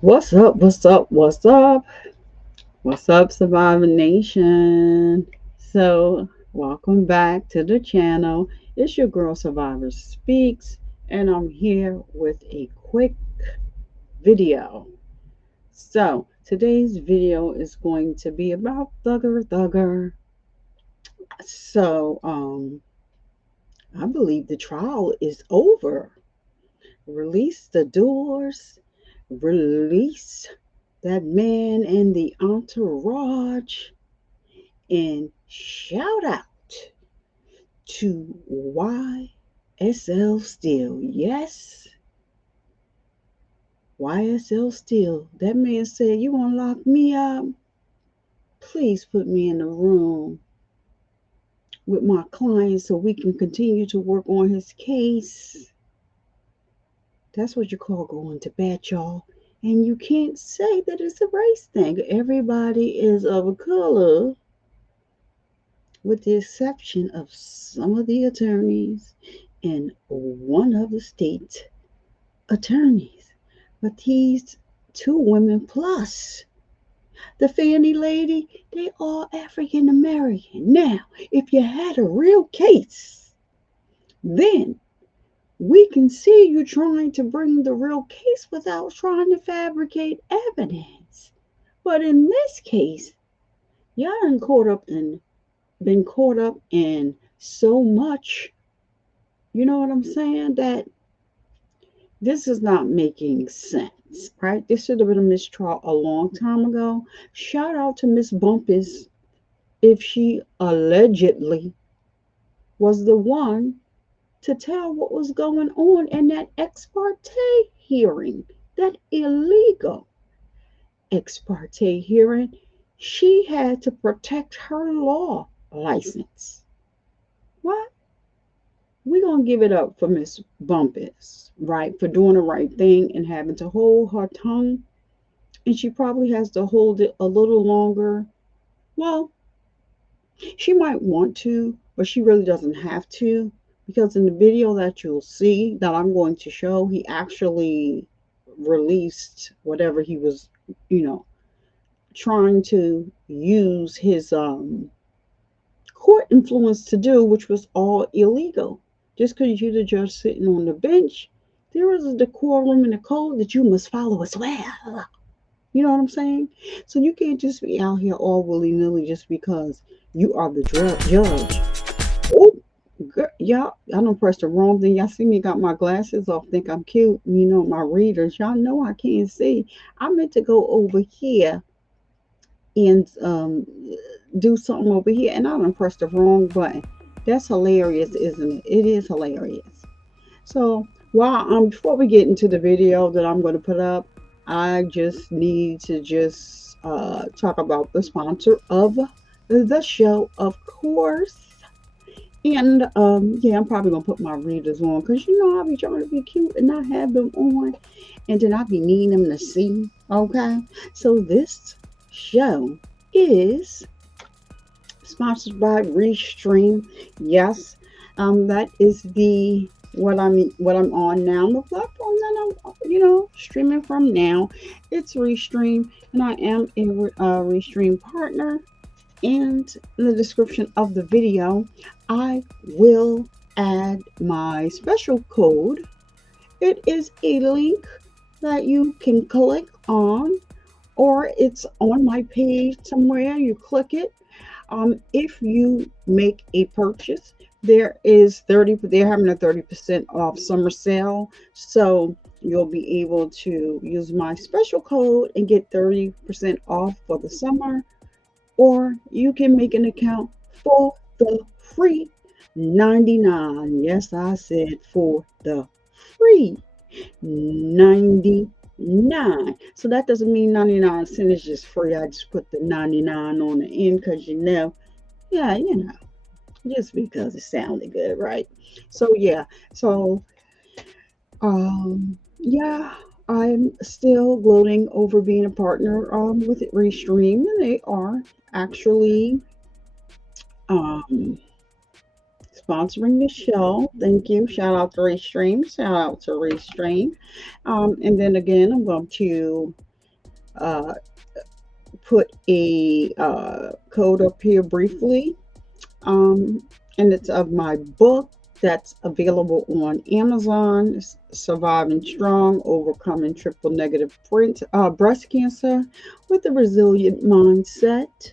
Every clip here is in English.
What's up? What's up? What's up? What's up, Survivor Nation? So, welcome back to the channel. It's your girl Survivor Speaks, and I'm here with a quick video. So, today's video is going to be about Thugger Thugger. So, I believe the trial is over. Release the doors, release that man and the entourage, and shout out to YSL Steel. Yes, YSL Steel. That man said, "You want to lock me up? Please put me in the room with my client so we can continue to work on his case." That's what you call going to bat, y'all. And you can't say that it's a race thing. Everybody is of a color, with the exception of some of the attorneys and one of the state attorneys. But these two women plus the Fanny lady, they all African American. Now, if you had a real case, then we can see you trying to bring the real case without trying to fabricate evidence. But in this case, y'all been caught up in so much, you know what I'm saying, that this is not making sense, right? This should have been a mistrial a long time ago. Shout out to Miss Bumpus if she allegedly was the one to tell what was going on in that ex parte hearing, that illegal ex parte hearing. She had to protect her law license. What? We're going to give it up for Miss Bumpus, right? For doing the right thing and having to hold her tongue. And she probably has to hold it a little longer. Well, she might want to, but she really doesn't have to, because in the video that you'll see that I'm going to show, he actually released whatever he was, you know, trying to use his court influence to do, which was all illegal. Just because you're the judge sitting on the bench, there is a decorum and a code that you must follow as well. You know what I'm saying? So you can't just be out here all willy nilly just because you are the judge. Oh, girl, y'all, I don't press the wrong thing. Y'all see me got my glasses off, think I'm cute. You know, my readers, y'all know I can't see. I meant to go over here and do something over here, and I done pressed the wrong button. That's hilarious, isn't it? It is hilarious. So before we get into the video that I'm going to put up, I just need to just talk about the sponsor of the show, of course. And yeah, I'm probably gonna put my readers on because you know I'll be trying to be cute and not have them on, and then I'll be needing them to see. Okay, so this show is sponsored by Restream. Yes, that is the what I'm on now. The platform that I'm streaming from now. It's Restream, and I am a Restream partner. And in the description of the video, I will add my special code. It is a link that you can click on, or it's on my page somewhere. You click it. If you make a purchase, they're having a 30% off summer sale. So you'll be able to use my special code and get 30% off for the summer, or you can make an account for the free 99. Yes, I said for the free 99. So that doesn't mean 99 cents is just free. I just put the 99 on the end because yeah, just because it sounded good, right? So yeah, so yeah, I'm still gloating over being a partner with Restream, and they are actually um sponsoring the show. Thank you. Shout out to Restream. Shout out to Restream. And then again, I'm going to uh, put a code up here briefly. And it's of my book that's available on Amazon, Surviving Strong, Overcoming Triple Negative Breast Cancer with a Resilient Mindset.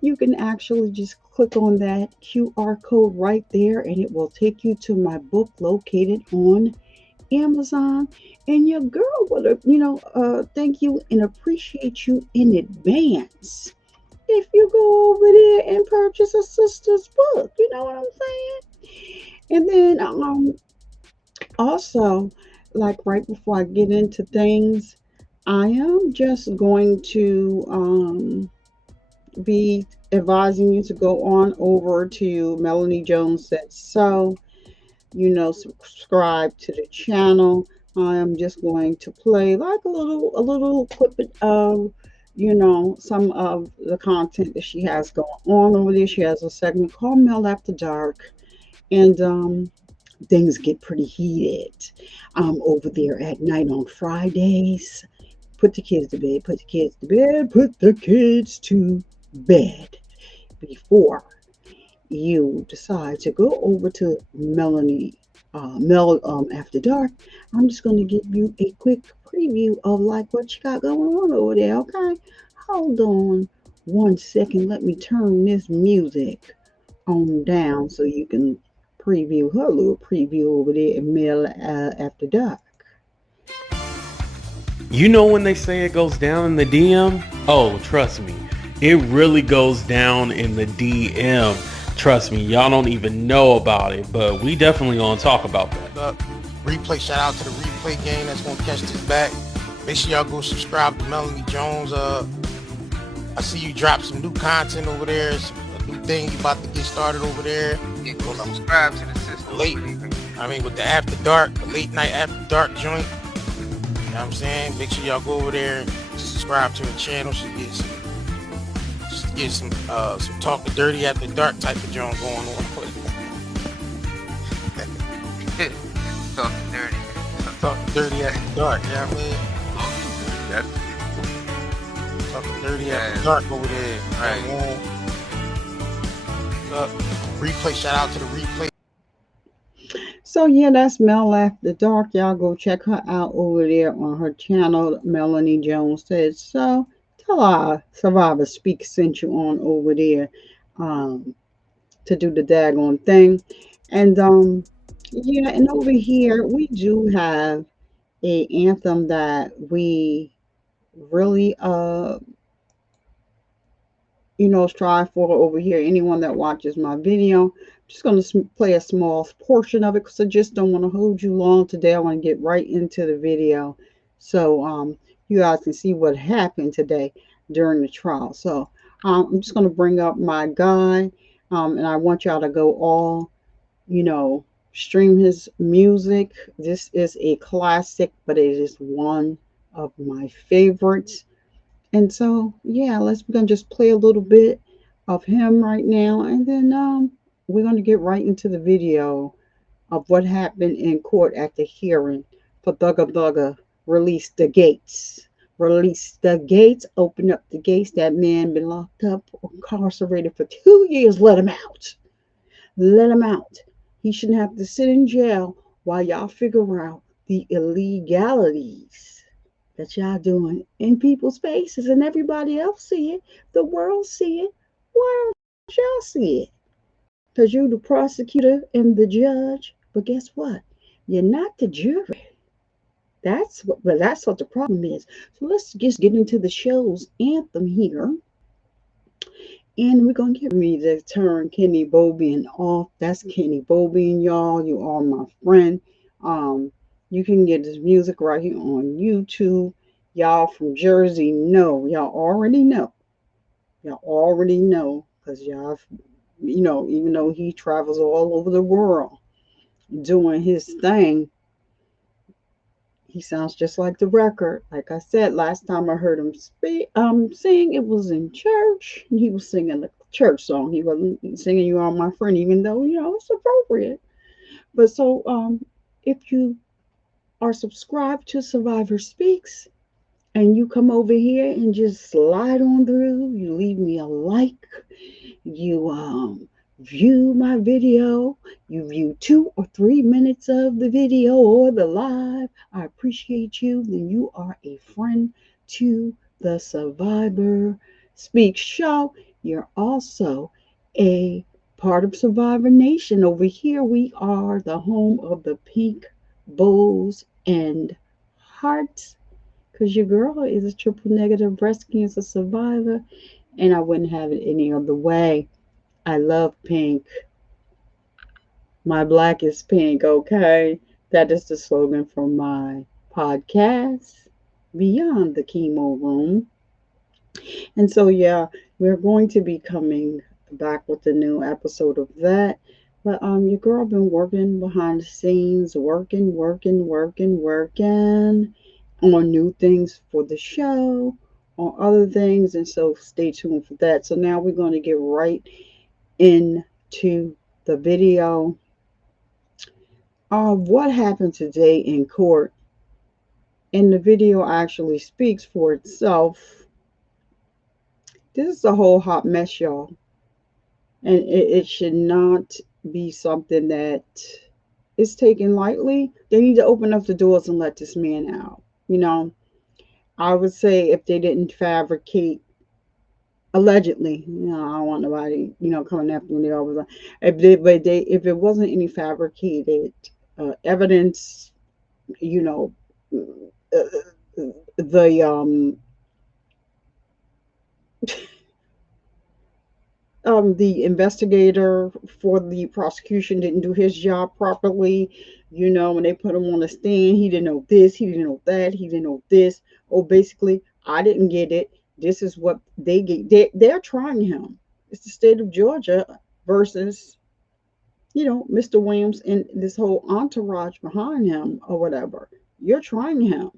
You can actually just click on that QR code right there, and it will take you to my book located on Amazon. And your girl would, thank you and appreciate you in advance if you go over there and purchase a sister's book. You know what I'm saying? And then also, like right before I get into things, I am just going to be advising you to go on over to Melanie Jones Said So, subscribe to the channel. I'm just going to play like a little clip of some of the content that she has going on over there. She has a segment called Mel After Dark, and things get pretty heated over there at night on Fridays. Put the kids to bed, put the kids to bed, put the kids to bed before you decide to go over to Mel After Dark. I'm just going to give you a quick preview of like what you got going on over there, okay? Hold on 1 second. Let me turn this music on down so you can preview her little preview over there at Mel After Dark. You know when they say it goes down in the DM? Oh, trust me, it really goes down in the DM. Trust me, y'all don't even know about it, but we definitely gonna talk about that. Replay, shout out to the replay game that's gonna catch this back. Make sure y'all go subscribe to Melanie Jones. I see you drop some new content over there. A new thing you about to get started over there. Yeah, go subscribe to the system. With the After Dark, the late night After Dark joint. You know what I'm saying? Make sure y'all go over there and subscribe to her channel. She gets some talking dirty after dark type of joint going on. Talking dirty. Talking dirty after dark, you know what I mean? That's Talking dirty after dark over there. Right. Replay, shout out to the replay. So yeah, that's Mel After Dark. Y'all go check her out over there on her channel. Melanie Jones Said So. Tell our Survivor Speak sent you on over there to do the daggone thing. And yeah, and over here we do have a anthem that we really strive for over here. Anyone that watches my video, I'm just going to play a small portion of it because I just don't want to hold you long today. I want to get right into the video so you guys can see what happened today during the trial. So I'm just going to bring up my guy, and I want y'all to go all, stream his music. This is a classic, but it is one of my favorites. And so, yeah, we're going to just play a little bit of him right now. And then we're going to get right into the video of what happened in court at the hearing for Thugga Thugga. Release the gates. Release the gates. Open up the gates. That man been locked up, incarcerated for 2 years. Let him out. Let him out. He shouldn't have to sit in jail while y'all figure out the illegalities that y'all doing in people's faces, and everybody else see it. The world see it. Why don't y'all see it? Because you're the prosecutor and the judge. But guess what? You're not the jury. That's what the problem is. So let's just get into the show's anthem here. And we're going to get me to turn Kenny Bobian off. That's Kenny Bobian, y'all. You are my friend. You can get his music right here on YouTube. Y'all from Jersey know. Y'all already know. Y'all already know. Because y'all, even though he travels all over the world doing his thing, he sounds just like the record. Like I said, last time I heard him sing, it was in church. And he was singing the church song. He wasn't singing "You Are My Friend," even though it's appropriate. But so, if you are subscribed to Survivor Speaks and you come over here and just slide on through, you leave me a like, you view my video, you view 2 or 3 minutes of the video or the live, I appreciate you. Then you are a friend to the Survivor Speak show. You're also a part of Survivor Nation. Over here we are the home of the pink bowls and hearts, because your girl is a triple negative breast cancer survivor, and I wouldn't have it any other way. I love pink. My black is pink, okay? That is the slogan for my podcast, Beyond the Chemo Room. And so, yeah, we're going to be coming back with a new episode of that. But your girl been working behind the scenes, working on new things for the show, on other things, and so stay tuned for that. So now we're going to get right into the video. What happened today in court, and the video actually speaks for itself. This is a whole hot mess, y'all, and it should not be something that is taken lightly. They need to open up the doors and let this man out. I would say if they didn't fabricate, allegedly, I don't want nobody, coming after me. If it wasn't any fabricated evidence, you know, the the investigator for the prosecution didn't do his job properly. When they put him on the stand, he didn't know this, he didn't know that, he didn't know this. Oh, basically, I didn't get it. This is what they get. They're trying him. It's the state of Georgia versus, Mr. Williams and this whole entourage behind him or whatever. You're trying him.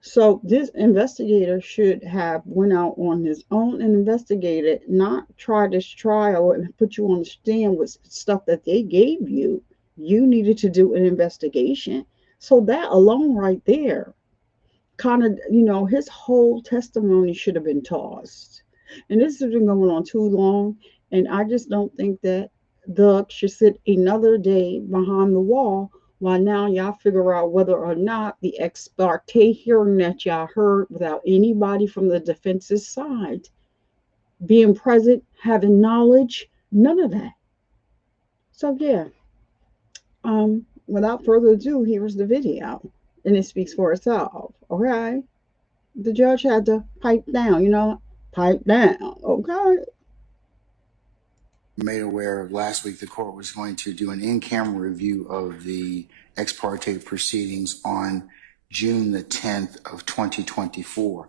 So this investigator should have went out on his own and investigated, not try this trial and put you on the stand with stuff that they gave you. You needed to do an investigation. So that alone right there, kind of, his whole testimony should have been tossed. And this has been going on too long. And I just don't think that Doug should sit another day behind the wall while now y'all figure out whether or not the ex parte hearing that y'all heard without anybody from the defense's side being present, having knowledge, none of that. So yeah, without further ado, here's the video, and it speaks for itself. Okay, the judge had to pipe down, pipe down. Okay. Made aware of last week, the court was going to do an in-camera review of the ex parte proceedings on June the 10th of 2024.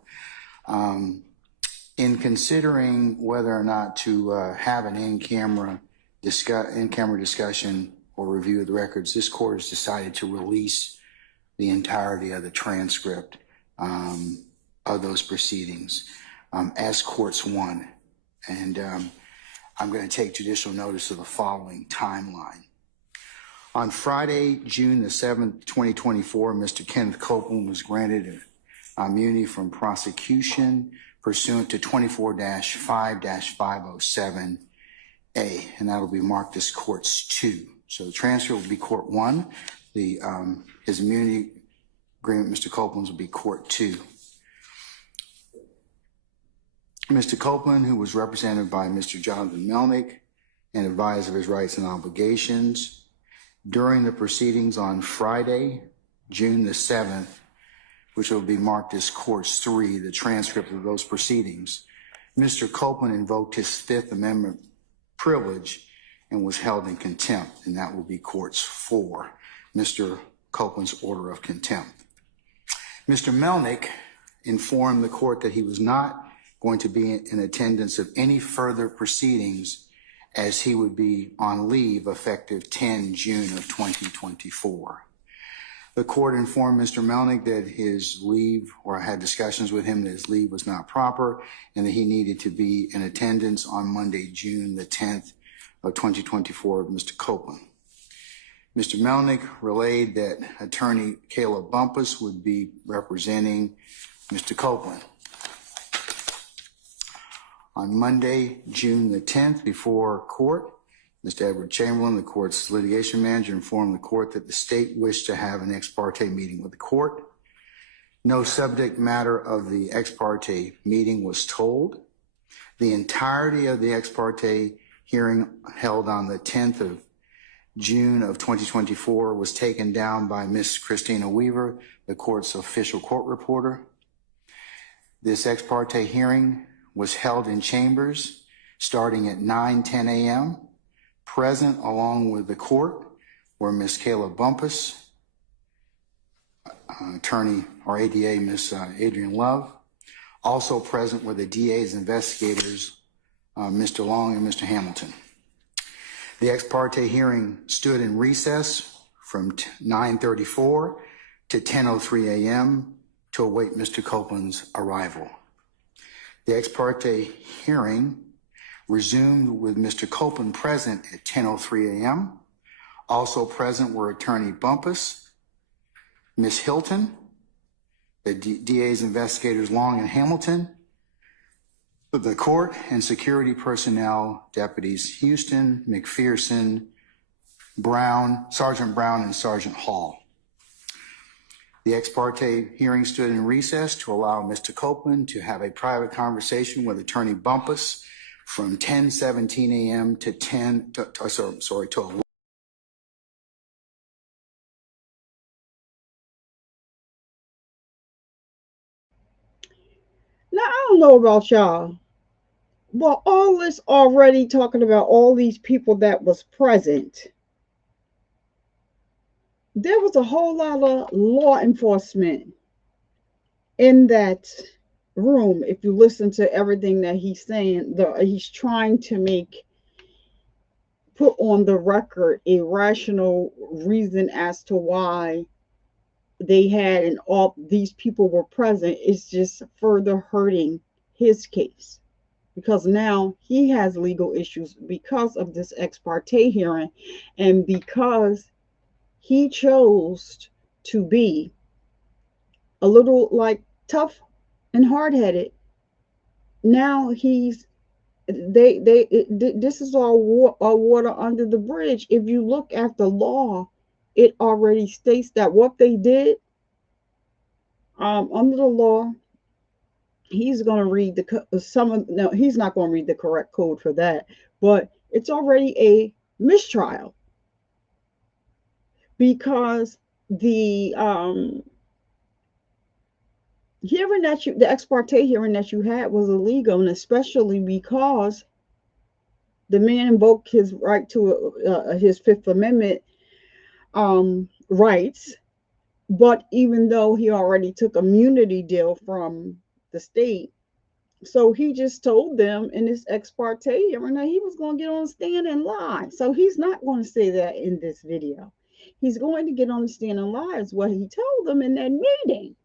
In considering whether or not to have an in-camera discussion or review of the records, this court has decided to release the entirety of the transcript of those proceedings as courts won. And I'm going to take judicial notice of the following timeline. On Friday, June the 7th, 2024, Mr. Kenneth Copeland was granted immunity from prosecution pursuant to 24-5-507A, and that'll be marked as Courts 2. So the transcript will be Court 1. His immunity agreement, Mr. Copeland's, will be Court 2. Mr. Copeland, who was represented by Mr. Jonathan Melnick and advised of his rights and obligations, during the proceedings on Friday, June the 7th, which will be marked as Courts 3, the transcript of those proceedings, Mr. Copeland invoked his Fifth Amendment privilege and was held in contempt, and that will be Courts 4, Mr. Copeland's order of contempt. Mr. Melnick informed the court that he was not going to be in attendance of any further proceedings as he would be on leave effective 10 June of 2024. The court informed Mr. Melnick that his leave, or had discussions with him that his leave was not proper and that he needed to be in attendance on Monday, June the 10th of 2024 with Mr. Copeland. Mr. Melnick relayed that attorney Caleb Bumpus would be representing Mr. Copeland. On Monday, June the 10th, before court, Mr. Edward Chamberlain, the court's litigation manager, informed the court that the state wished to have an ex parte meeting with the court. No subject matter of the ex parte meeting was told. The entirety of the ex parte hearing held on the 10th of June of 2024 was taken down by Ms. Christina Weaver, the court's official court reporter. This ex parte hearing was held in chambers starting at 9:10 a.m. Present along with the court were Ms. Kayla Bumpus, attorney or ADA Ms. Adrian Love. Also present were the DA's investigators, Mr. Long and Mr. Hamilton. The ex parte hearing stood in recess from 9:34 to 10:03 a.m. to await Mr. Copeland's arrival. The ex parte hearing resumed with Mr. Copeland present at 10:03 a.m. Also present were attorney Bumpus, Ms. Hilton, the DA's investigators Long and Hamilton, the court and security personnel, deputies Houston, McPherson, Brown, Sergeant Brown, and Sergeant Hall. The ex parte hearing stood in recess to allow Mr. Copeland to have a private conversation with attorney Bumpus from 10:17 a.m. to 11. Now, I don't know about y'all, but all this already talking about all these people that was present, there was a whole lot of law enforcement in that room. If you listen to everything that he's saying, he's trying to put on the record a rational reason as to why they had and all these people were present. Is just further hurting his case, because now he has legal issues because of this ex parte hearing, and because he chose to be a little like tough and hard-headed. Now he's this is all water under the bridge. If you look at the law, it already states that what they did under the law, he's going to read no, he's not going to read the correct code for that, but it's already a mistrial, because the the ex parte hearing that you had was illegal, and especially because the man invoked his right to his Fifth Amendment rights. But even though he already took immunity deal from the state, so he just told them in this ex parte hearing that he was going to get on the stand and lie. So he's not going to say that in this video. He's going to get on the stand and lie is what he told them in that meeting.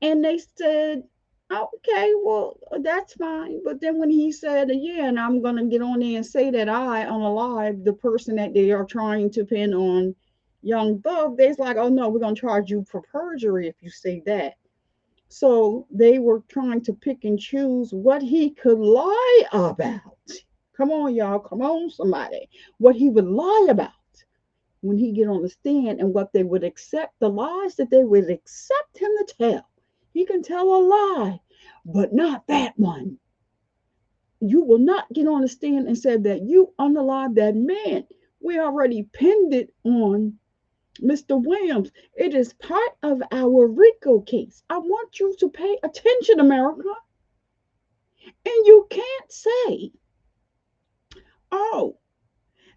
And they said, okay, well, that's fine. But then when he said, yeah, and I'm going to get on there and say that I, on a live, the person that they are trying to pin on Young Thug, they're like, oh no, we're going to charge you for perjury if you say that. So they were trying to pick and choose what he could lie about. Come on, y'all. Come on, somebody. What he would lie about when he get on the stand, and what they would accept, the lies that they would accept him to tell. He can tell a lie, but not that one. You will not get on the stand and say that you unalive that man. We already pinned it on Mr. Williams. It is part of our RICO case. I want you to pay attention, America. And you can't say, oh,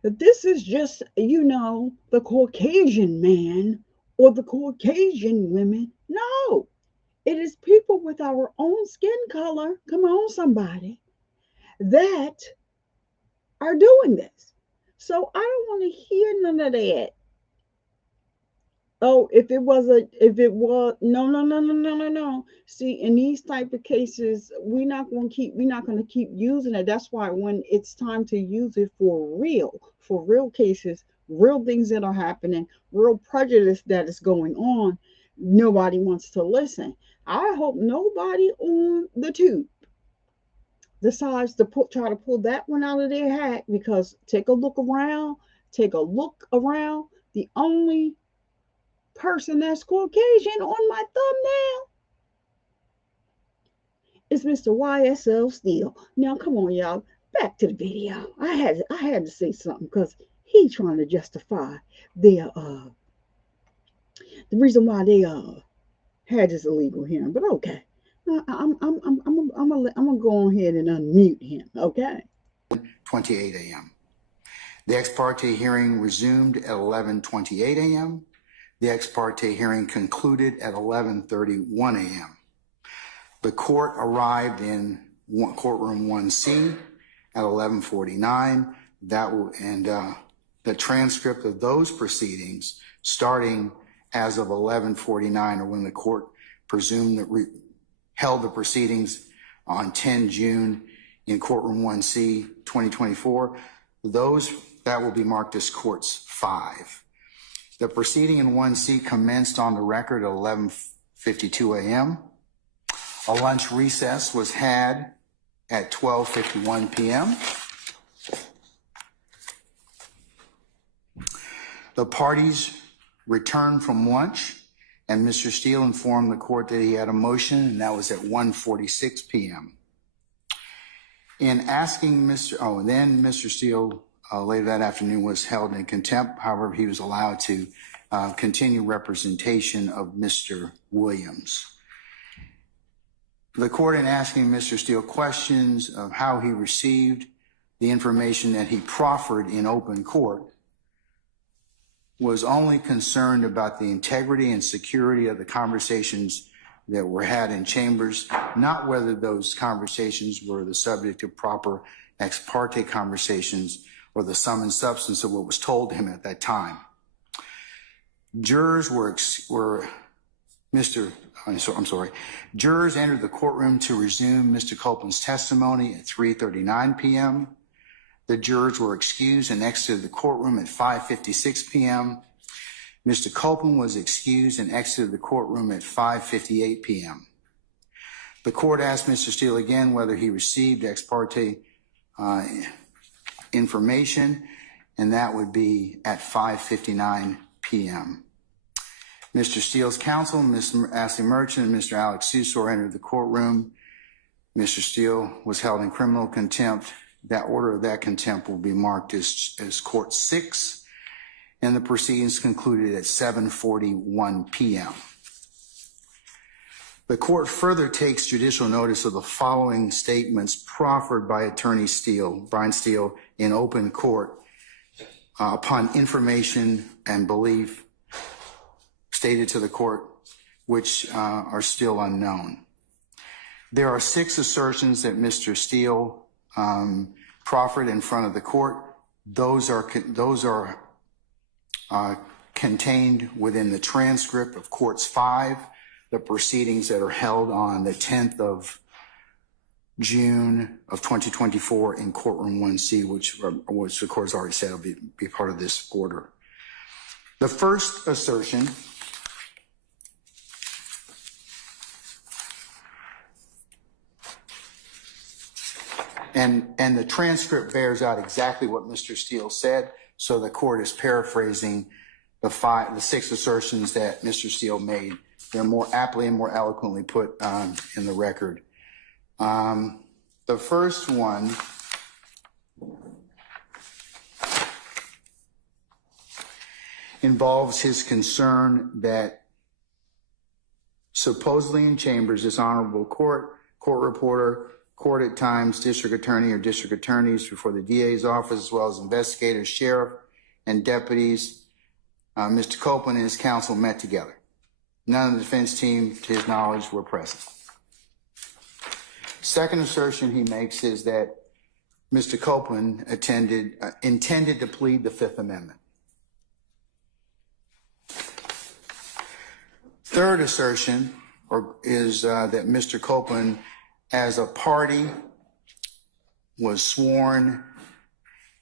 this is just, the Caucasian man or the Caucasian women. No, it is people with our own skin color, come on, somebody, that are doing this. So I don't want to hear none of that. Oh, if it was, no, no, no, no, no, no, no. See, in these type of cases, we're not gonna keep using it. That's why when it's time to use it for real cases, real things that are happening, real prejudice that is going on, nobody wants to listen. I hope nobody on the tube decides to try to pull that one out of their hat, because take a look around. The only person that's Caucasian on my thumbnail is Mr. YSL Steele. Now, come on, y'all. Back to the video. I had to say something because he trying to justify their the reason why they had this illegal hearing. But okay, I'm gonna go on ahead and unmute him. Okay. 28 a.m. The ex parte hearing resumed at 11:28 a.m. The ex parte hearing concluded at 11:31 a.m. The court arrived in courtroom 1C at 11:49. The transcript of those proceedings, starting as of 11:49, or when the court held the proceedings on 10 June in courtroom 1C 2024, that will be marked as courts 5. The proceeding in 1C commenced on the record at 11:52 a.m. A lunch recess was had at 12:51 p.m. The parties returned from lunch, and Mr. Steele informed the court that he had a motion, and that was at 1:46 p.m. In asking then Mr. Steele later that afternoon was held in contempt. However, he was allowed to continue representation of Mr. Williams. The court, in asking Mr. Steele questions of how he received the information that he proffered in open court, was only concerned about the integrity and security of the conversations that were had in chambers, not whether those conversations were the subject of proper ex parte conversations or the sum and substance of what was told to him at that time. Jurors Jurors entered the courtroom to resume Mr. Copeland's testimony at 3:39 p.m. The jurors were excused and exited the courtroom at 5:56 p.m. Mr. Copeland was excused and exited the courtroom at 5:58 p.m. The court asked Mr. Steele again whether he received ex parte information, and that would be at 5:59 p.m. Mr. Steele's counsel, Ms. Ashley Merchant and Mr. Alex Susor, entered the courtroom. Mr. Steele was held in criminal contempt. That order of that contempt will be marked as Court 6, and the proceedings concluded at 7:41 p.m. The court further takes judicial notice of the following statements proffered by Attorney Brian Steele, in open court upon information and belief stated to the court, which are still unknown. There are 6 assertions that Mr. Steele proffered in front of the court. Those are contained within the transcript of Courts 5, the proceedings that are held on the 10th of June of 2024 in courtroom 1C, which the court has already said will be part of this order. The first assertion and the transcript bears out exactly what Mr. Steele said, so the court is paraphrasing the 6 assertions that Mr. Steele made. They're more aptly and more eloquently put in the record. The first one involves his concern that supposedly in chambers, this honorable court reporter, court at times, district attorney or district attorneys before the DA's office, as well as investigators, sheriff, and deputies, Mr. Copeland and his counsel met together. None of the defense team, to his knowledge, were present. Second assertion he makes is that Mr. Copeland intended to plead the Fifth Amendment. Third assertion is that Mr. Copeland, as a party, was sworn,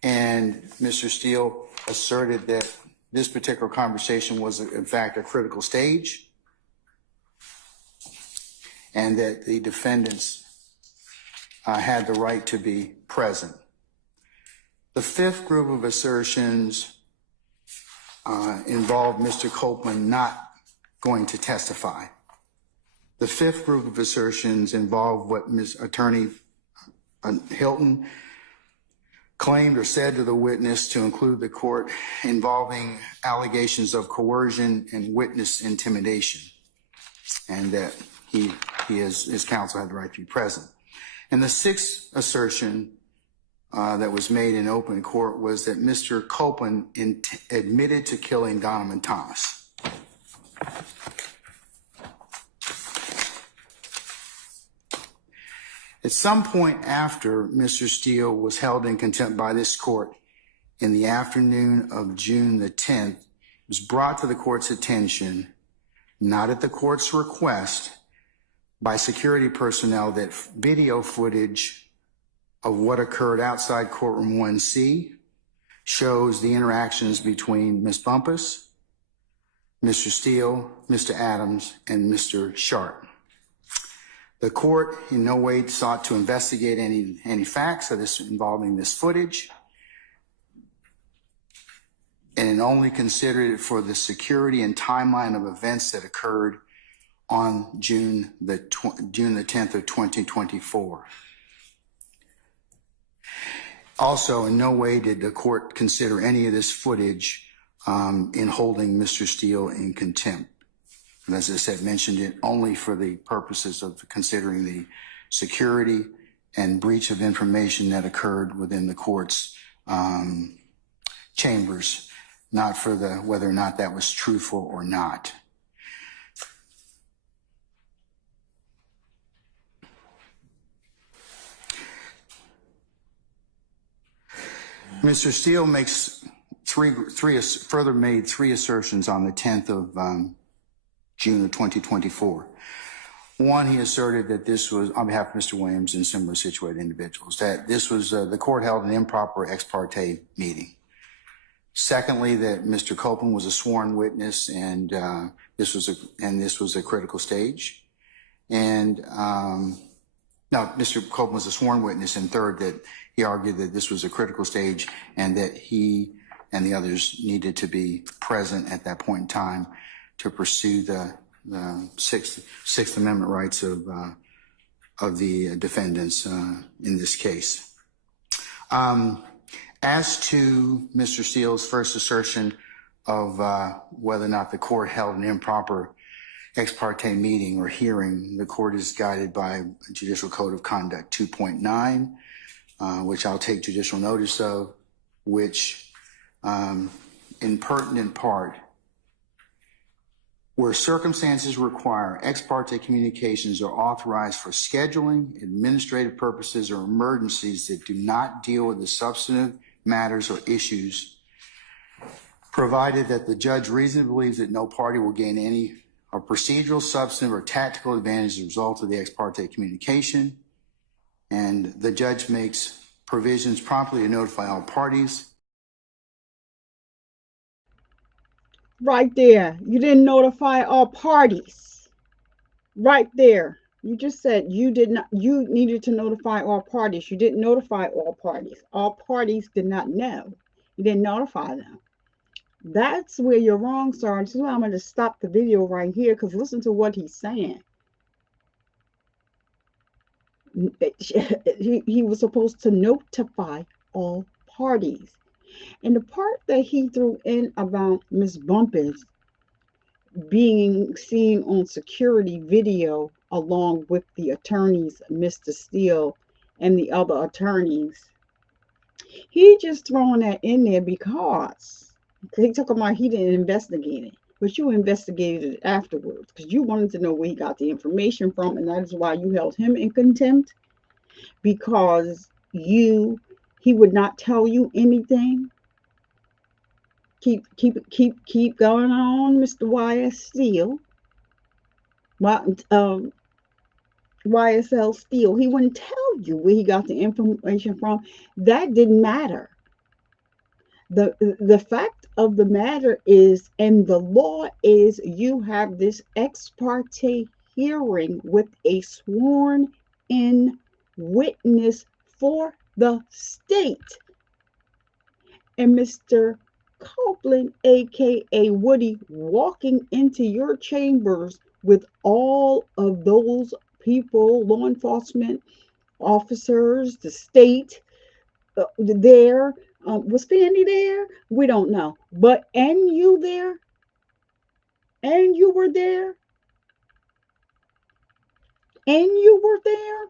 and Mr. Steele asserted that this particular conversation was, in fact, a critical stage, and that the defendants had the right to be present. The fifth group of assertions involved Mr. Copeland not going to testify. The fifth group of assertions involved what Ms. Attorney Hilton claimed or said to the witness to include the court, involving allegations of coercion and witness intimidation, and that his counsel had the right to be present. And the sixth assertion that was made in open court was that Mr. Copeland admitted to killing Donovan Thomas. At some point after Mr. Steele was held in contempt by this court in the afternoon of June the 10th, it was brought to the court's attention, not at the court's request, by security personnel that video footage of what occurred outside courtroom 1C shows the interactions between Ms. Bumpus, Mr. Steele, Mr. Adams, and Mr. Sharp. The court in no way sought to investigate any facts of this involving this footage, and it only considered it for the security and timeline of events that occurred on June the 10th of 2024. Also, in no way did the court consider any of this footage in holding Mr. Steele in contempt. And as I said, mentioned it only for the purposes of considering the security and breach of information that occurred within the court's chambers, not for whether or not that was truthful or not. Mr. Steele makes further made three assertions on the 10th of June of 2024. One, he asserted that this was, on behalf of Mr. Williams and similar situated individuals, that this was, the court held an improper ex parte meeting. Secondly, that Mr. Copeland was a sworn witness, and this was a critical stage. And no, Mr. Copeland was a sworn witness. And third, that he argued that this was a critical stage and that he and the others needed to be present at that point in time to pursue the Sixth Amendment rights of the defendants in this case. As to Mr. Steele's first assertion of whether or not the court held an improper ex parte meeting or hearing, the court is guided by Judicial Code of Conduct 2.9, which I'll take judicial notice of, which in pertinent part, where circumstances require ex parte communications are authorized for scheduling, administrative purposes, or emergencies that do not deal with the substantive matters or issues, provided that the judge reasonably believes that no party will gain any or procedural, substantive, or tactical advantage as a result of the ex parte communication, and the judge makes provisions promptly to notify all parties. Right there. You didn't notify all parties. Right there. You just said you needed to notify all parties. You didn't notify all parties. All parties did not know. You didn't notify them. That's where you're wrong, sir. This is why I'm going to stop the video right here, because listen to what he's saying. He was supposed to notify all parties. And the part that he threw in about Miss Bumpus being seen on security video along with the attorneys, Mr. Steele and the other attorneys, he just throwing that in there because he talking about he didn't investigate it, but you investigated it afterwards because you wanted to know where he got the information from, and that is why you held him in contempt, because he would not tell you anything. Keep going on, Mr. Y.S. Steele. YSL Steel. He wouldn't tell you where he got the information from. That didn't matter. The fact of the matter is, and the law is, you have this ex parte hearing with a sworn in witness for the state. And Mr. Copeland, aka Woody, walking into your chambers with all of those people, law enforcement officers, the state there. Was Fanny there? We don't know. But, and you there? And you were there? And you were there?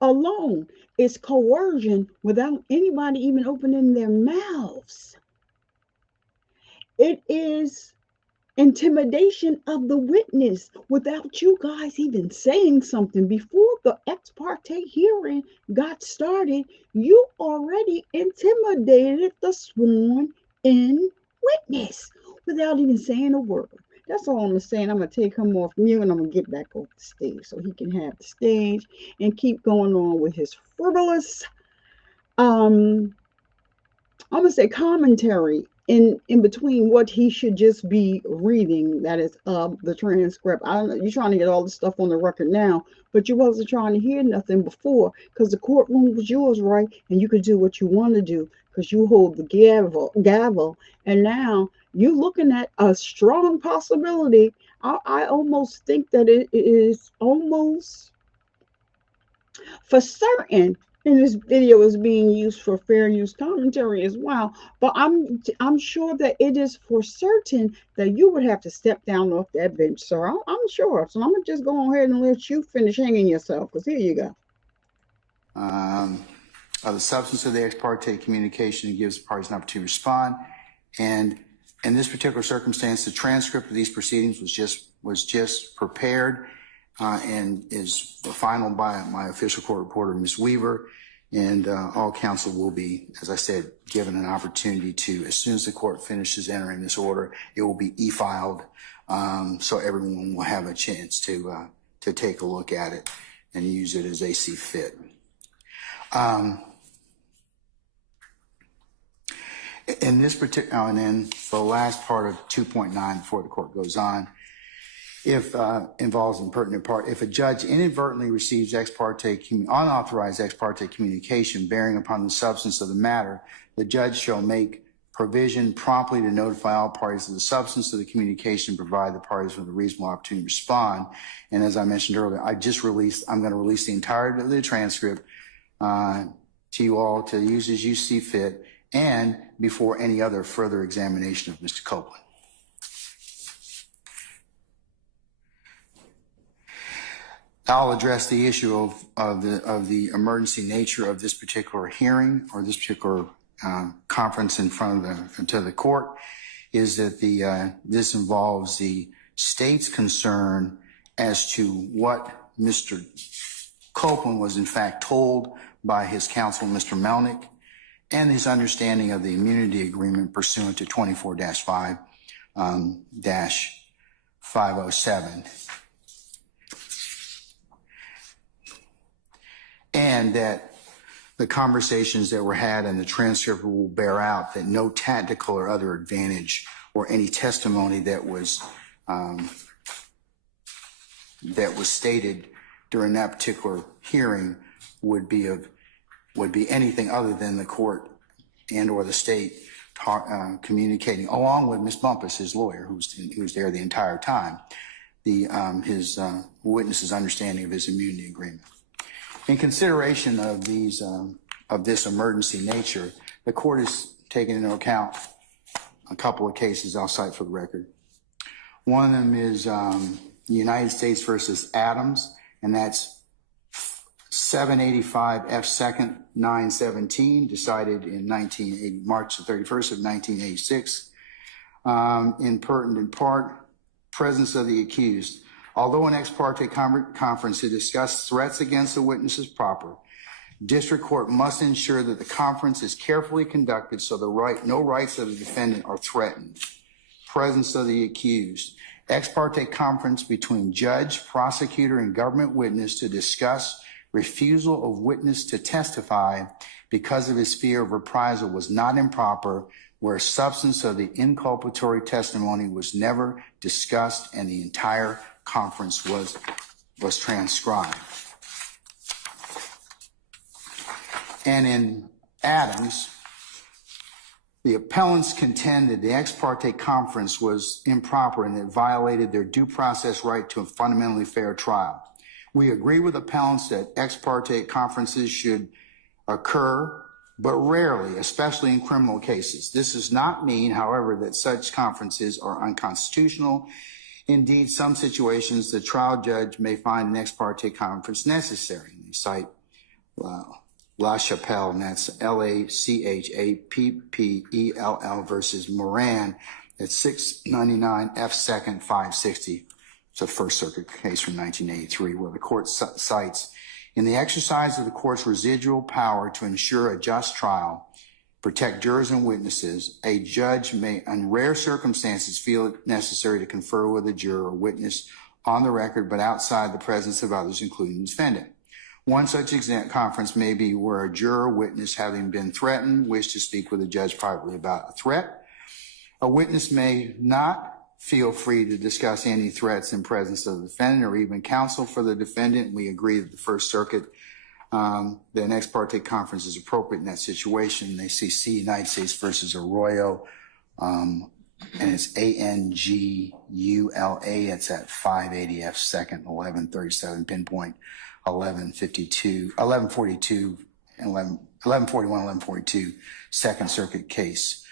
Alone is coercion without anybody even opening their mouths. It is intimidation of the witness without you guys even saying something. Before the ex parte hearing got started, you already intimidated the sworn in witness without even saying a word. That's all I'm saying. I'm going to take him off mute and I'm going to get back off the stage so he can have the stage and keep going on with his frivolous, I'm going to say, commentary in between what he should just be reading, that is the transcript. I don't know, you're trying to get all the stuff on the record now, but you wasn't trying to hear nothing before, because the courtroom was yours, right? And you could do what you want to do because you hold the gavel, and now you looking at a strong possibility. I almost think that it is almost for certain, and this video is being used for fair use commentary as well. But I'm sure that it is for certain that you would have to step down off that bench, sir. I'm sure. So I'm gonna just go ahead and let you finish hanging yourself, because here you go. The substance of the ex parte communication gives the parties an opportunity to respond, and in this particular circumstance, the transcript of these proceedings was just prepared and is final by my official court reporter, Ms. Weaver, and all counsel will be, as I said, given an opportunity to, as soon as the court finishes entering this order, it will be e-filed, so everyone will have a chance to take a look at it and use it as they see fit. In this particular, and then the last part of 2.9 before the court goes on, if involves an impertinent part, if a judge inadvertently receives unauthorized ex parte communication bearing upon the substance of the matter, the judge shall make provision promptly to notify all parties of the substance of the communication and provide the parties with a reasonable opportunity to respond. And as I mentioned earlier, I'm going to release the entirety of the transcript to you all to use as you see fit and before any other further examination of Mr. Copeland. I'll address the issue of the emergency nature of this particular hearing or this particular conference in front of the court. Is that this involves the state's concern as to what Mr. Copeland was in fact told by his counsel, Mr. Melnick, and his understanding of the immunity agreement pursuant to 24-5-507. And that the conversations that were had in the transcript will bear out that no tactical or other advantage or any testimony that was stated during that particular hearing would be anything other than the court and or the state communicating, along with Ms. Bumpus, his lawyer, who's there the entire time, his witness's understanding of his immunity agreement. In consideration of this emergency nature, the court has taken into account a couple of cases I'll cite for the record. One of them is United States versus Adams, and that's 785 F. 2nd 917, decided in March the 31st of 1986. In pertinent part, presence of the accused. Although an ex parte conference to discuss threats against the witness is proper, district court must ensure that the conference is carefully conducted so no rights of the defendant are threatened. presence of the accused. Ex parte conference between judge, prosecutor, and government witness to discuss refusal of witness to testify because of his fear of reprisal was not improper, where substance of the inculpatory testimony was never discussed and the entire conference was transcribed. And in Adams, the appellants contended the ex parte conference was improper and it violated their due process right to a fundamentally fair trial. We agree with appellants that ex parte conferences should occur, but rarely, especially in criminal cases. This does not mean, however, that such conferences are unconstitutional. Indeed, some situations the trial judge may find an ex parte conference necessary. They cite La Chapelle, and that's LACHAPPELL versus Moran at 699 F. 2nd 560. It's a First Circuit case from 1983 where the court cites, in the exercise of the court's residual power to ensure a just trial, protect jurors and witnesses, a judge may, in rare circumstances, feel it necessary to confer with a juror or witness on the record, but outside the presence of others, including the defendant. One such conference may be where a juror or witness, having been threatened, wish to speak with a judge privately about a threat. A witness may not feel free to discuss any threats in presence of the defendant or even counsel for the defendant. We agree that the First Circuit, that an ex parte conference is appropriate in that situation. They see United States versus Arroyo, and it's ANGULA. It's at 580 F. 2nd 1137, pinpoint 1142, and 1141, 1142, Second Circuit case.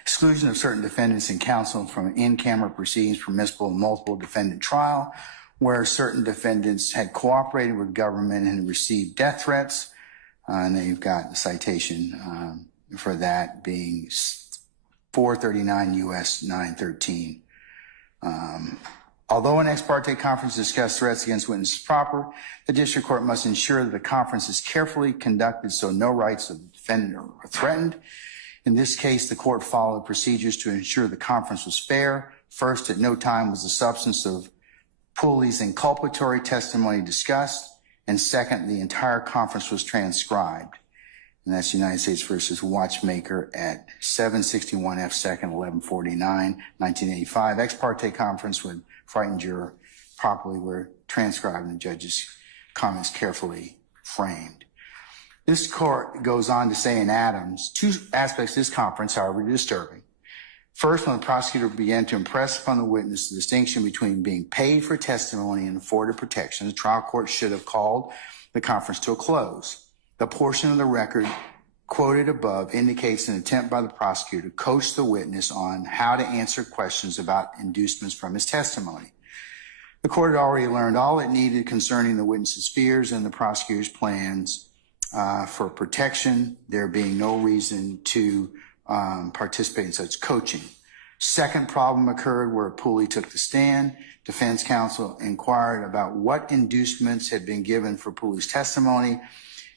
Exclusion of certain defendants and counsel from in-camera proceedings permissible in multiple defendant trial, where certain defendants had cooperated with government and received death threats. And then you've got the citation for that being 439 U.S. 913. Although an ex parte conference discussed threats against witnesses proper, the district court must ensure that the conference is carefully conducted so no rights of the defendant are threatened. In this case, the court followed procedures to ensure the conference was fair. First, at no time was the substance of Pooley's inculpatory testimony discussed. And second, the entire conference was transcribed. And that's United States versus Watchmaker at 761 F. 2nd 1149, 1985. Ex parte conference with frightened juror properly were transcribed and the judge's comments carefully framed. This court goes on to say in Adams, two aspects of this conference, however, disturbing. First, when the prosecutor began to impress upon the witness the distinction between being paid for testimony and afforded protection, the trial court should have called the conference to a close. The portion of the record quoted above indicates an attempt by the prosecutor to coach the witness on how to answer questions about inducements from his testimony. The court had already learned all it needed concerning the witness's fears and the prosecutor's plans for protection, there being no reason to participate in such coaching. Second problem occurred where Pooley took the stand. Defense counsel inquired about what inducements had been given for Pooley's testimony,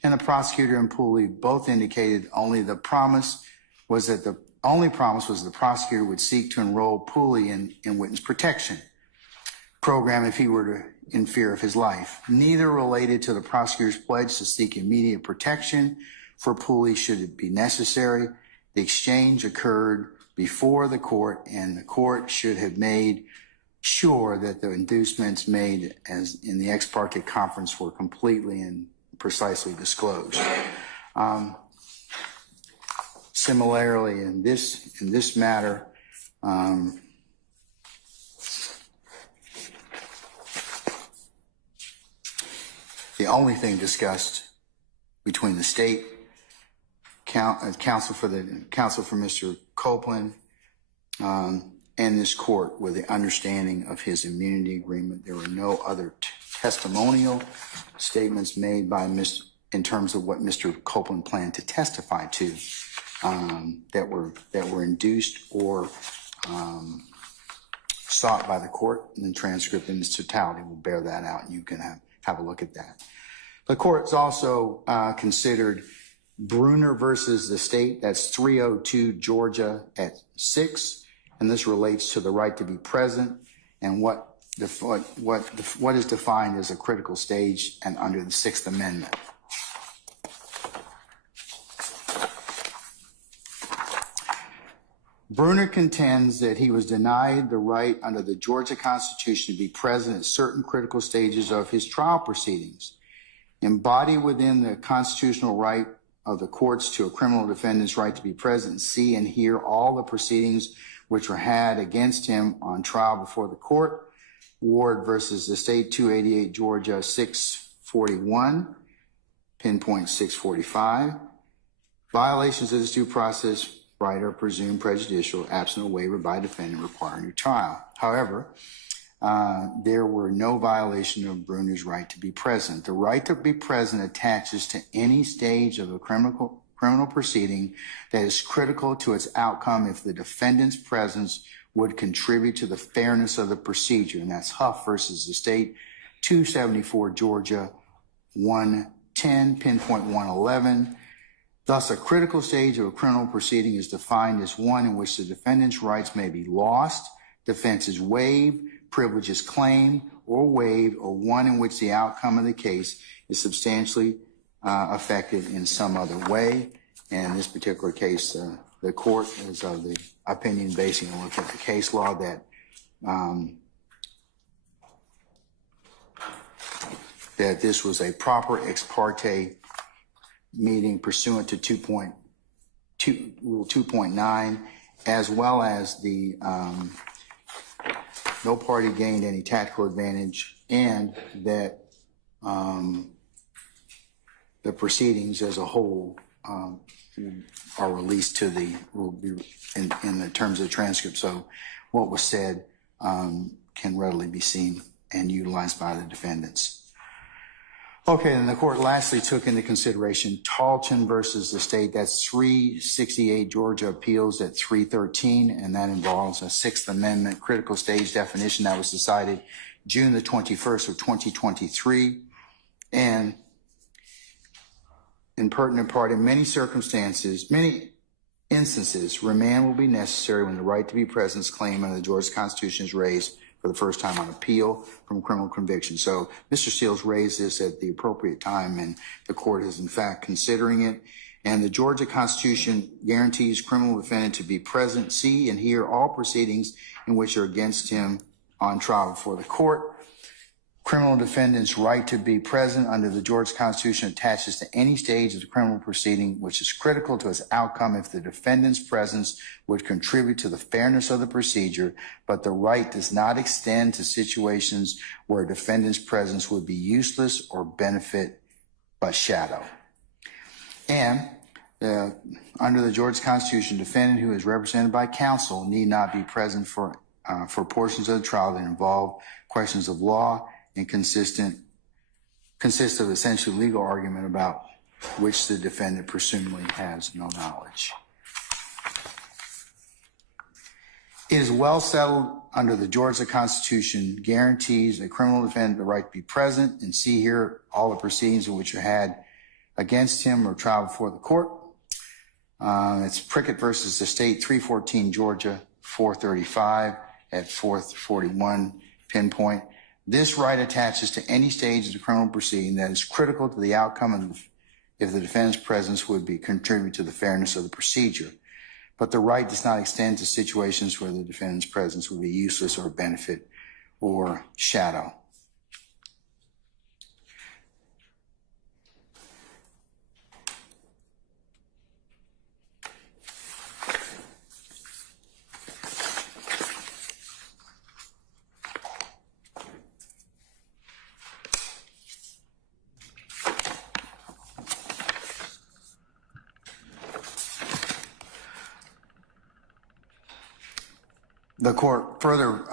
and the prosecutor and Pooley both indicated the promise was the prosecutor would seek to enroll Pooley in witness protection program if he were in fear of his life. Neither related to the prosecutor's pledge to seek immediate protection for Pooley should it be necessary. The exchange occurred before the court, and the court should have made sure that the inducements made as in the ex parte conference were completely and precisely disclosed. Similarly, in this matter, the only thing discussed between the state counsel for Mr. Copeland and this court were the understanding of his immunity agreement. There were no other testimonial statements made by in terms of what Mr. Copeland planned to testify to that were induced or sought by the court. And the transcript in its totality will bear that out, and you can have a look at that. The court's also considered Bruner versus the state, that's 302 Georgia at 6, and this relates to the right to be present and what is defined as a critical stage and under the Sixth Amendment. Bruner contends that he was denied the right under the Georgia Constitution to be present at certain critical stages of his trial proceedings. Embodied within the constitutional right of the courts to a criminal defendant's right to be present, see and hear all the proceedings which were had against him on trial before the court. Ward versus the state, 288 Georgia 641, pinpoint 645. Violations of this due process right are presumed prejudicial, absent a waiver by defendant requiring a new trial. However, there were no violation of Bruner's right to be present. The right to be present attaches to any stage of a criminal proceeding that is critical to its outcome if the defendant's presence would contribute to the fairness of the procedure. And that's Huff versus the state, 274 Georgia 110, pinpoint 111. Thus, a critical stage of a criminal proceeding is defined as one in which the defendant's rights may be lost, defenses waived, privileges claimed or waived, or one in which the outcome of the case is substantially affected in some other way. And in this particular case, the court is of the opinion, basing on looking at the case law, that that this was a proper ex parte meeting pursuant to Rule 2.9, as well as the no party gained any tactical advantage, and that the proceedings as a whole are released to will be in the terms of the transcript. So what was said can readily be seen and utilized by the defendants. Okay, and the court lastly took into consideration Talton versus the state. That's 368 Georgia Appeals at 313, and that involves a Sixth Amendment critical stage definition that was decided June the 21st of 2023. And in pertinent part, in many instances, remand will be necessary when the right to be present claim under the Georgia Constitution is raised for the first time on appeal from criminal conviction. So Mr. Seals raised this at the appropriate time, and the court is in fact considering it. And the Georgia Constitution guarantees criminal defendant to be present, see, and hear all proceedings in which are against him on trial before the court. Criminal defendant's right to be present under the Georgia Constitution attaches to any stage of the criminal proceeding which is critical to its outcome if the defendant's presence would contribute to the fairness of the procedure, but the right does not extend to situations where a defendant's presence would be useless or benefit but shadow. And under the Georgia Constitution, defendant who is represented by counsel need not be present for portions of the trial that involve questions of law and consist of essentially legal argument about which the defendant presumably has no knowledge. It is well settled under the Georgia Constitution guarantees a criminal defendant the right to be present and see, hear all the proceedings in which are had against him or trial before the court. It's Prickett versus the state, 314 Georgia 435 at 441 pinpoint. This right attaches to any stage of the criminal proceeding that is critical to the outcome of if the defendant's presence would be contribute to the fairness of the procedure. But the right does not extend to situations where the defendant's presence would be useless or benefit or shadow. The court further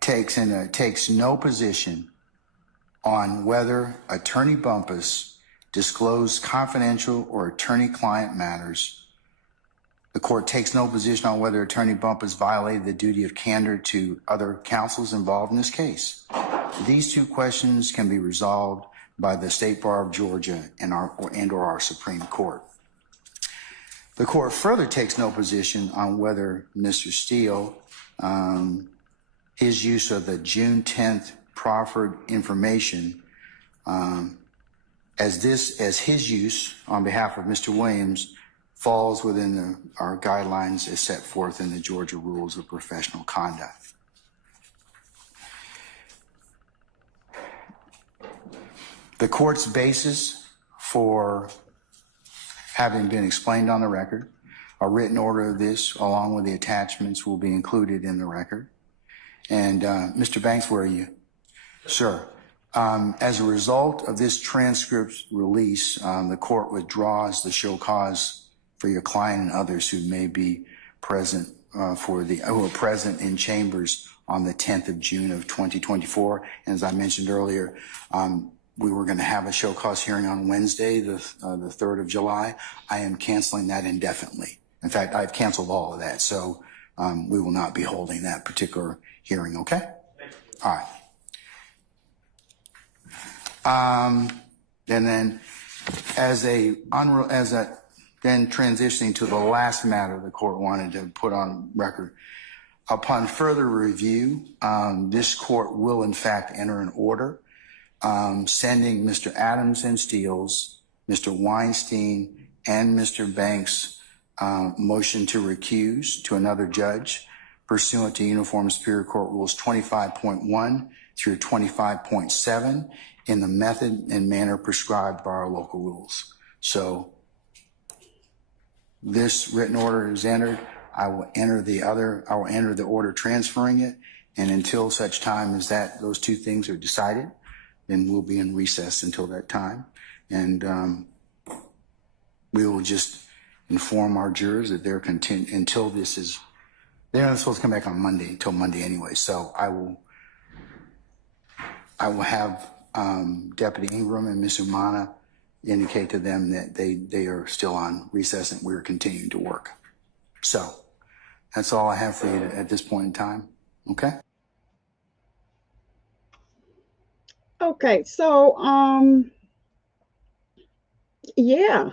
takes no position on whether Attorney Bumpus disclosed confidential or attorney-client matters. The court takes no position on whether Attorney Bumpus violated the duty of candor to other counsels involved in this case. These two questions can be resolved by the State Bar of Georgia and or our Supreme Court. The court further takes no position on whether Mr. Steele, his use of the June 10th proffered information as his use on behalf of Mr. Williams falls within our guidelines as set forth in the Georgia Rules of Professional Conduct. The court's basis for having been explained on the record, a written order of this, along with the attachments, will be included in the record. And Mr. Banks, where are you? Sir, as a result of this transcript release, the court withdraws the show cause for your client and others who may be present who are present in chambers on the 10th of June of 2024. And as I mentioned earlier, we were going to have a show cause hearing on Wednesday, the 3rd of July. I am canceling that indefinitely. In fact, I've canceled all of that. So we will not be holding that particular hearing, okay? All right. And then then transitioning to the last matter the court wanted to put on record. Upon further review, this court will in fact enter an order sending Mr. Adams and Steele's, Mr. Weinstein, and Mr. Banks' motion to recuse to another judge pursuant to Uniform Superior Court Rules 25.1 through 25.7 in the method and manner prescribed by our local rules. So this written order is entered. I will enter the order transferring it, and until such time as those two things are decided, then we'll be in recess until that time. And we will just inform our jurors that they're until this is, they're not supposed to come back on Monday until Monday anyway. So I will have Deputy Ingram and Ms. Umana indicate to them that they are still on recess and we're continuing to work. So that's all I have for you at this point in time. Okay? Okay, so yeah.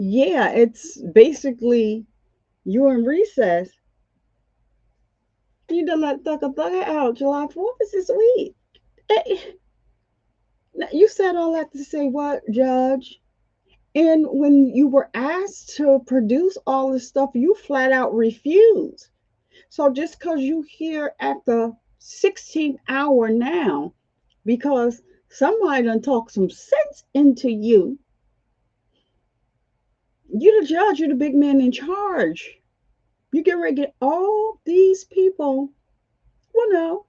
Yeah, it's basically you're in recess. You done let Thugger out. July 4th is this week. You said all that to say what, Judge? And when you were asked to produce all this stuff, you flat out refused. So just because you here at the 16th hour now, because somebody done talk some sense into you, you the judge, you're the big man in charge. You get ready to get all these people. Well, no,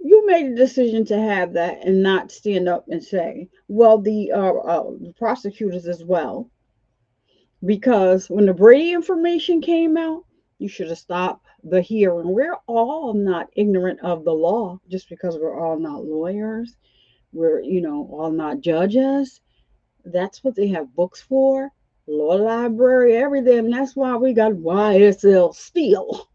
you made a decision to have that and not stand up and say, well, the prosecutors as well, because when the Brady information came out, you should have stopped the hearing. We're all not ignorant of the law just because we're all not lawyers. We're, all not judges. That's what they have books for. Law library, everything. That's why we got YSL Steel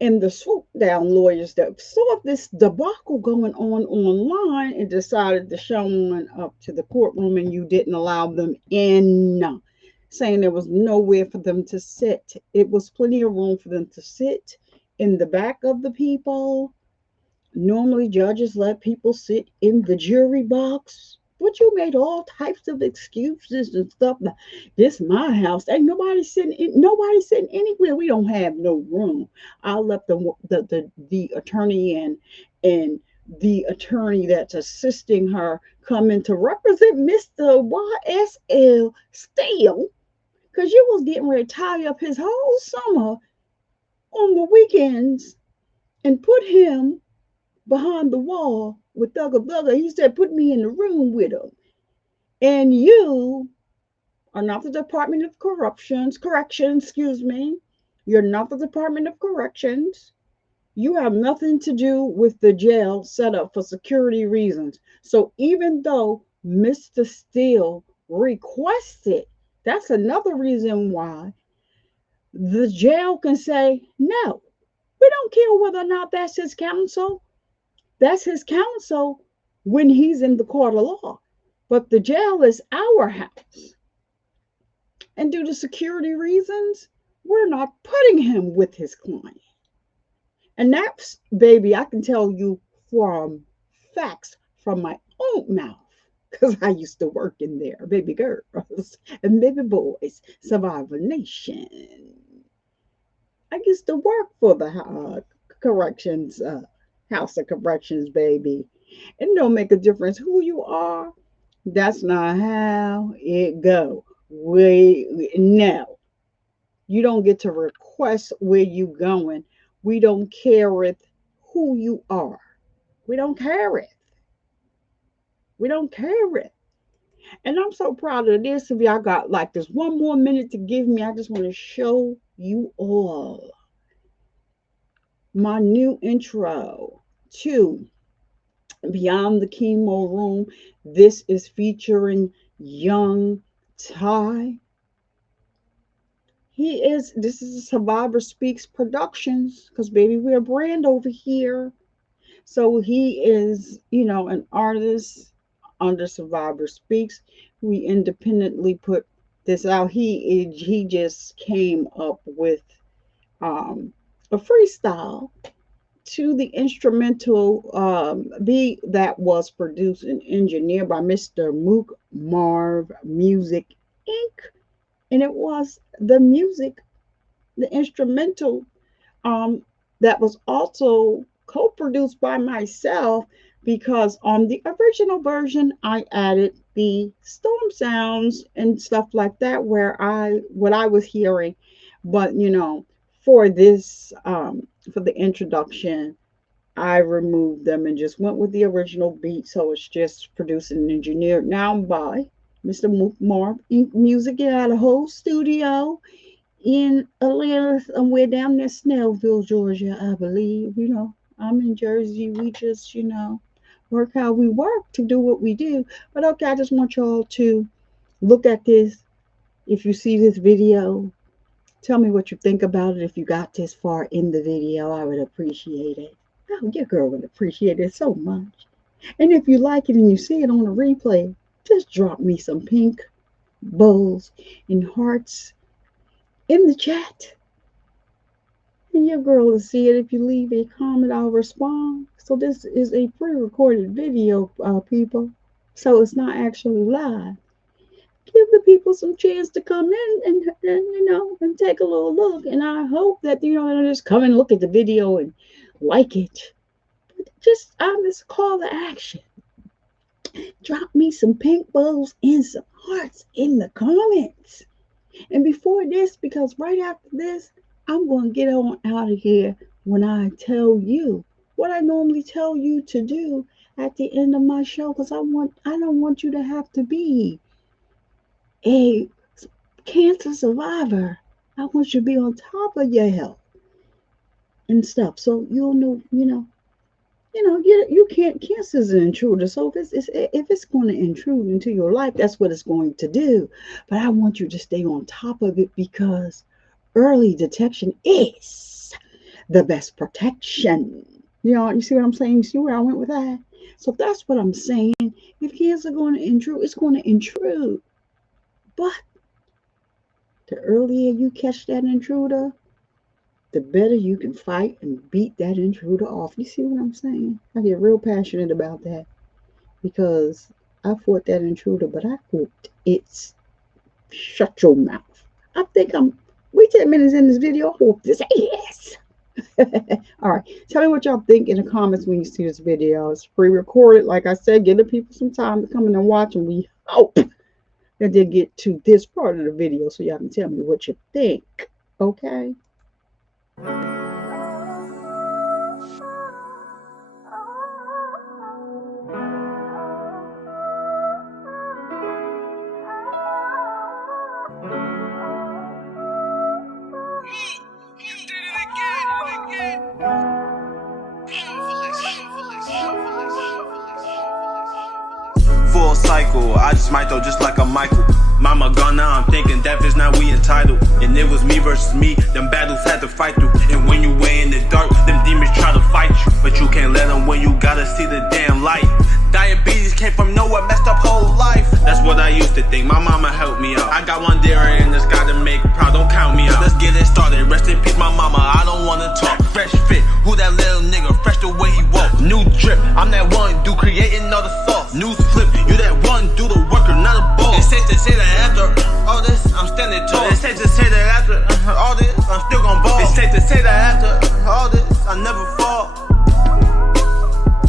and the swoop down lawyers that saw this debacle going on online and decided to show one up to the courtroom, and you didn't allow them in, saying there was nowhere for them to sit. It was plenty of room for them to sit in the back of the people. Normally judges let people sit in the jury box. But you made all types of excuses and stuff. This is my house. Ain't nobody sitting anywhere. We don't have no room. I'll let the attorney and the attorney that's assisting her come in to represent Mr. YSL Steele, because you was getting ready to tie up his whole summer on the weekends and put him behind the wall with Thugger. He said, put me in the room with him. And you are not the Department of Corrections. You're not the Department of Corrections. You have nothing to do with the jail set up for security reasons. So even though Mr. Steele requested, that's another reason why the jail can say, no, we don't care whether or not that's his counsel. That's his counsel when he's in the court of law. But the jail is our house. And due to security reasons, we're not putting him with his client. And that's, baby, I can tell you from facts from my own mouth, because I used to work in there, baby girls and baby boys, Survivor Nation. I used to work for the corrections, House of Corrections, baby. It don't make a difference who you are. That's not how it go. No. You don't get to request where you going. We don't care it who you are. We don't care it. We don't care it. And I'm so proud of this. If y'all got like this one more minute to give me, I just want to show you all my new intro to Beyond the Chemo Room. This is featuring YNG-TyeTai. This is a Survivor Speaks Productions, because baby, we're a brand over here. So he is, an artist under Survivor Speaks. We independently put this out. He just came up with a freestyle to the instrumental beat that was produced and engineered by Mr. Mook Marv Music Inc. And it was the instrumental that was also co-produced by myself, because on the original version I added the storm sounds and stuff like that, what I was hearing. But for this for the introduction, I removed them and just went with the original beat. So it's just produced and engineered now by Mr. Mook Marv Music at a whole studio in Atlanta, somewhere down near Snellville, Georgia, I believe. I'm in Jersey. We just, work how we work to do what we do. But okay, I just want y'all to look at this. If you see this video, tell me what you think about it. If you got this far in the video, I would appreciate it. Oh, your girl would appreciate it so much. And if you like it and you see it on a replay, just drop me some pink bowls and hearts in the chat. And your girl will see it. If you leave a comment, I'll respond. So this is a pre-recorded video, people. So it's not actually live. Give the people some chance to come in and take a little look. And I hope that, just come and look at the video and like it. But just call to action. Drop me some pink bowls and some hearts in the comments. And before this, because right after this, I'm going to get on out of here when I tell you what I normally tell you to do at the end of my show, because I don't want you to have to be a cancer survivor. I want you to be on top of your health and stuff. So you'll know, you can't, cancer's an intruder. So if it's going to intrude into your life, that's what it's going to do. But I want you to stay on top of it, because early detection is the best protection. You see what I'm saying? You see where I went with that? So that's what I'm saying. If cancer is going to intrude, it's going to intrude. But the earlier you catch that intruder, the better you can fight and beat that intruder off. You see what I'm saying? I get real passionate about that, because I fought that intruder, but I fought its shut your mouth. I think we 10 minutes in this video. I hope this ass. All right. Tell me what y'all think in the comments when you see this video. It's pre-recorded. Like I said, give the people some time to come in and watch, and we hope that they get to this part of the video so y'all can tell me what you think. Okay? Full cycle, I just might though, just like a Michael. Mama gone now, I'm thinking death is not we entitled. And it was me versus me, them battles had to fight through. And when you way in the dark, them demons try to fight you. But you can't let them when you gotta see the damn light. Diet a messed up whole life. That's what I used to think. My mama helped me out. I got one dear and just gotta make proud. Don't count me out. Let's get it started. Rest in peace, my mama. I don't wanna talk. Fresh fit. Who that little nigga? Fresh the way he walk. New drip. I'm that one dude creating all the sauce. News flip. You that one do the worker, not a boss. It's safe to say that after all this, I'm standing tall. It's safe to say that after all this, I'm still gon' ball. It's safe to say that after all this, I never fall.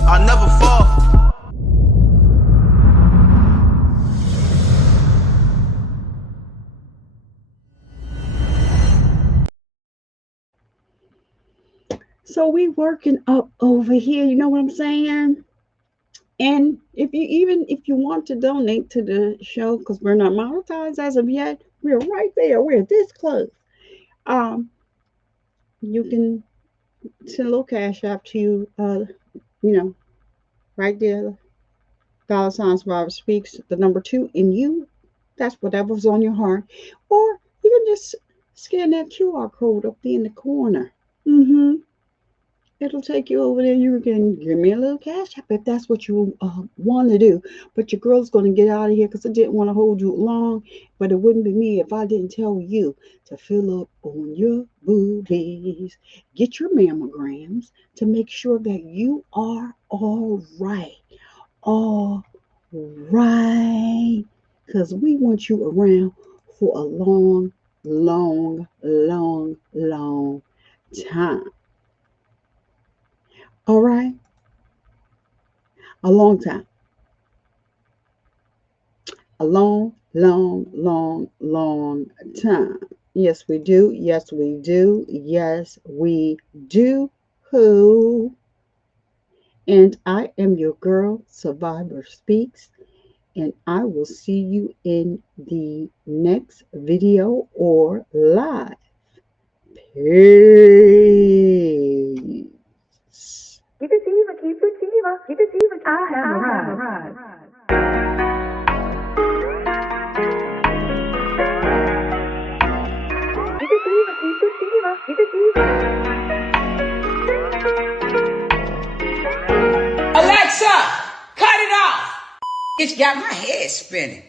I never fall. So we working up over here, you know what I'm saying? And if you want to donate to the show, because we're not monetized as of yet, we're right there. We're this close. You can send a little cash app to you, right there, $Survivor Speaks, the number 2, and you, that's whatever's on your heart. Or you can just scan that QR code up there in the corner. It'll take you over there. You can give me a little cash app if that's what you want to do. But your girl's going to get out of here because I didn't want to hold you long. But it wouldn't be me if I didn't tell you to fill up on your boobies. Get your mammograms to make sure that you are all right. All right. Because we want you around for a long, long, long, long time. All right? A long time. A long, long, long, long time. Yes, we do. Yes, we do. Yes, we do. Who? And I am your girl, Survivor Speaks. And I will see you in the next video or live. Peace. Keep it diva, keep it diva, keep it diva. I have arrived. Keep it diva, keep it diva, keep it diva. Alexa, cut it off. It's got my head spinning.